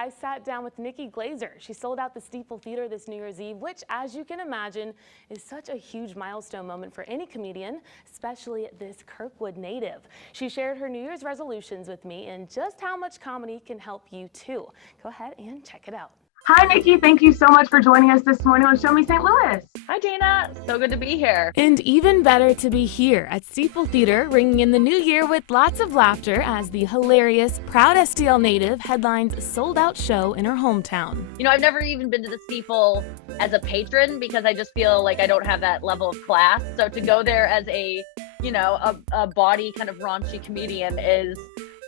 I sat down with Nikki Glaser. She sold out the Steeple Theater this New Year's Eve, which, as you can imagine, is such a huge milestone moment for any comedian, especially this Kirkwood native. She shared her New Year's resolutions with me and just how much comedy can help you too. Go ahead and check it out. Hi, Nikki. Thank you so much for joining us this morning on Show Me St. Louis. Hi, Dana. So good to be here. And even better to be here at Steeple Theater, ringing in the new year with lots of laughter as the hilarious, proud STL native headlines a sold-out show in her hometown. You know, I've never even been to the Steeple as a patron because I just feel like I don't have that level of class. So to go there as a bawdy kind of raunchy comedian is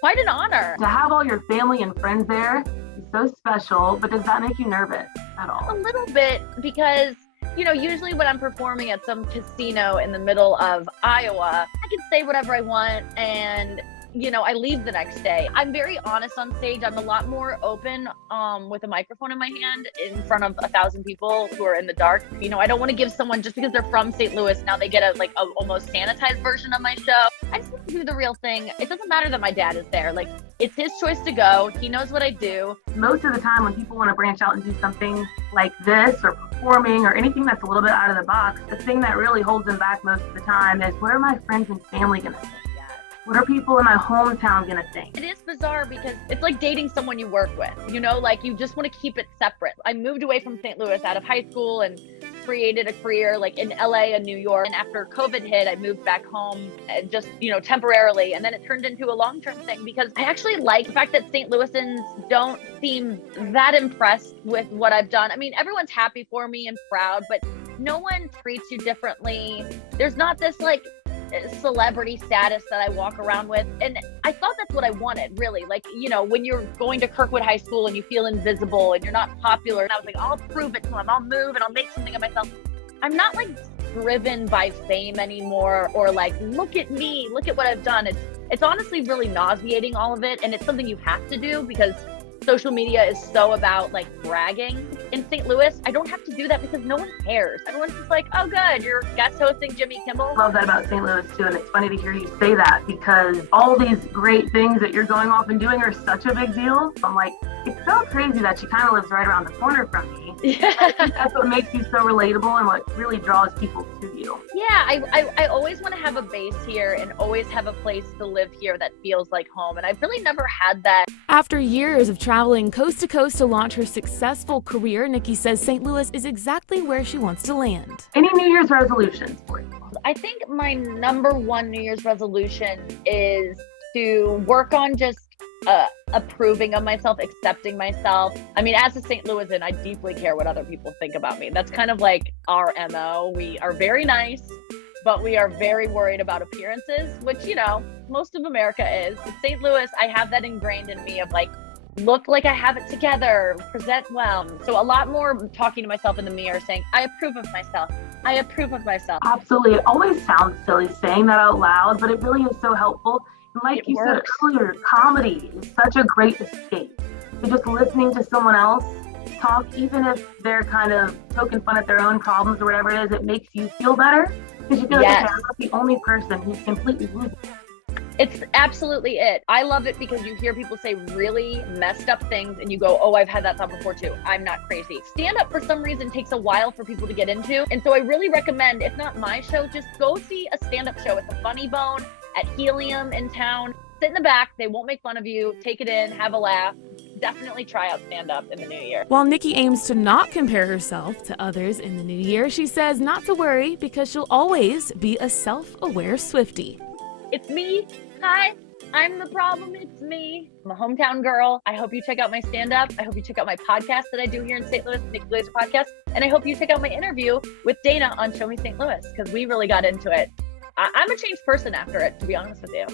quite an honor. To have all your family and friends there is so special, but does that make you nervous at all? A little bit, because usually when I'm performing at some casino in the middle of Iowa, I can say whatever I want and I leave the next day. I'm very honest on stage. I'm a lot more open with a microphone in my hand in front of 1,000 people who are in the dark. I don't want to give someone, just because they're from St. Louis, now they get a almost sanitized version of my show. I just want to do the real thing. It doesn't matter that my dad is there. It's his choice to go. He knows what I do. Most of the time when people want to branch out and do something like this or performing or anything that's a little bit out of the box, the thing that really holds them back most of the time is, what are my friends and family going to think? What are people in my hometown gonna think? It is bizarre because it's like dating someone you work with, you just want to keep it separate. I moved away from St. Louis out of high school and created a career in LA and New York. And after COVID hit, I moved back home just, temporarily. And then it turned into a long-term thing because I actually like the fact that St. Louisans don't seem that impressed with what I've done. I mean, everyone's happy for me and proud, but no one treats you differently. There's not this celebrity status that I walk around with. And I thought that's what I wanted, really. When you're going to Kirkwood High School and you feel invisible and you're not popular, and I was like, I'll prove it to them. I'll move and I'll make something of myself. I'm not driven by fame anymore or look at me, look at what I've done. It's honestly really nauseating, all of it. And it's something you have to do because social media is so about bragging. In St. Louis, I don't have to do that because no one cares. Everyone's just like, oh good, you're guest hosting Jimmy Kimmel. I love that about St. Louis too, and it's funny to hear you say that because all these great things that you're going off and doing are such a big deal. I'm like, it's so crazy that she kind of lives right around the corner from me. Yeah. I think that's what makes you so relatable and what really draws people to you. Yeah, I always want to have a base here and always have a place to live here that feels like home. And I've really never had that. After years of traveling coast to coast to launch her successful career, Nikki says St. Louis is exactly where she wants to land. Any New Year's resolutions for you? I think my number one New Year's resolution is to work on just approving of myself, accepting myself. I mean, as a St. Louisan, I deeply care what other people think about me. That's kind of our MO. We are very nice, but we are very worried about appearances, which, most of America is. In St. Louis, I have that ingrained in me of look like I have it together, present well. So a lot more talking to myself in the mirror saying, I approve of myself. I approve of myself. Absolutely. It always sounds silly saying that out loud, but it really is so helpful. And like you said earlier, comedy is such a great escape. So just listening to someone else talk, even if they're kind of poking fun at their own problems or whatever it is, it makes you feel better because you feel like, okay, I'm not the only person who's completely losing. It's absolutely it. I love it because you hear people say really messed up things and you go, oh, I've had that thought before too. I'm not crazy. Stand up for some reason takes a while for people to get into. And so I really recommend, if not my show, just go see a stand-up show at the Funny Bone, at Helium in town. Sit in the back. They won't make fun of you. Take it in, have a laugh. Definitely try out stand-up in the new year. While Nikki aims to not compare herself to others in the new year, she says not to worry because she'll always be a self-aware Swiftie. It's me. Hi, I'm the problem. It's me. I'm a hometown girl. I hope you check out my stand-up. I hope you check out my podcast that I do here in St. Louis, the Nikki Glaser podcast. And I hope you check out my interview with Dana on Show Me St. Louis because we really got into it. I'm a changed person after it, to be honest with you.